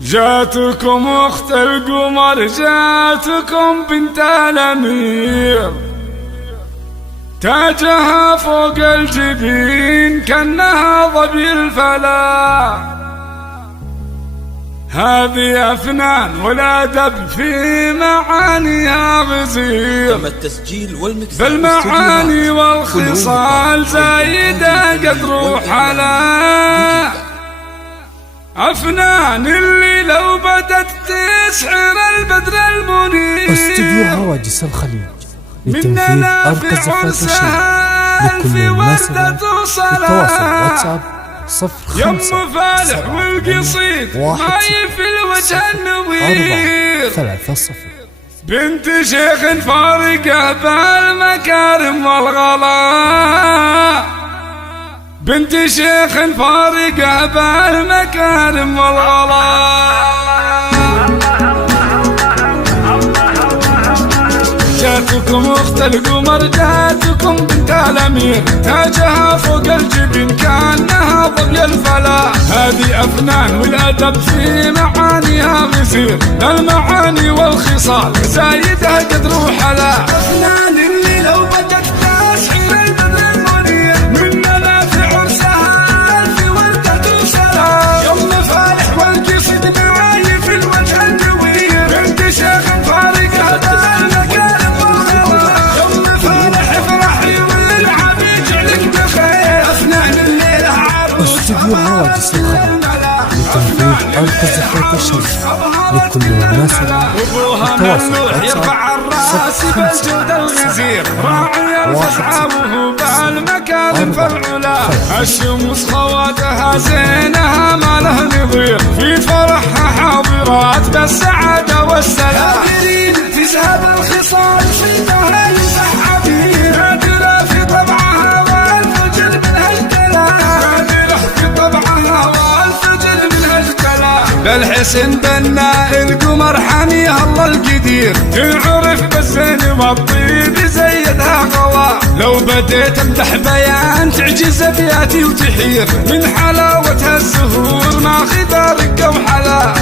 جاتكم اخت القمر، جاتكم بنت الامير، تاجها فوق الجبين كأنها ظبي الفلا. هذه أفنان والأدب في معانيها غزير، بالمعاني والخصال زايدة قدر حلا. أفنان اللي لو بدت تسحر البدر المنير. استوديو هواجس الخليج لتنفيذ أرقى الزفات والشيء لكل الناس. التواصل واتساب 05 والقصيد معي في الوجه النوير 430. بنت شيخ فارقة بالمكارم والغلا، بنت شيخ فارقة بالمكارم والغلا. جاتكم اخت القمر، جاتكم بنت الامير، تاجها فوق الجبين كأنها ظبي الفلا. هذه افنان والادب في معانيها غزير، المعاني والخصال زايدها قدر وحلا. افنان اللي لو بدت تسحر البدر المنير، من منافع عرسها الف وردة وسلام. يوم فالح والقصيد معاي في الوجه النوير، بنت شيخ فارقة استوديو هواجس الخليج لتنفيذ أرقى الزفات والشيء لكل الناس. التواصل يرفع الراس بالجود الغزير، راعي الفسحة وهو بالمكارم فالعلا. الشمس خواتها زينها ما له نظير، في فرحها حاضرات بالسعادة والسلام. تذهب الخصال شدها يمسح عبير، نادرة في طبعها والفجر منها الكلام، في طبعها والفجر منها الكلام. بالحسن بناء القمر حاميها الله القدير، تعرف بالزين والطيب زيدها غلا. لو بديت امدح بيان تعجز ابياتي وتحير، من حلاوتها الزهور ما خذا رقة وحلا.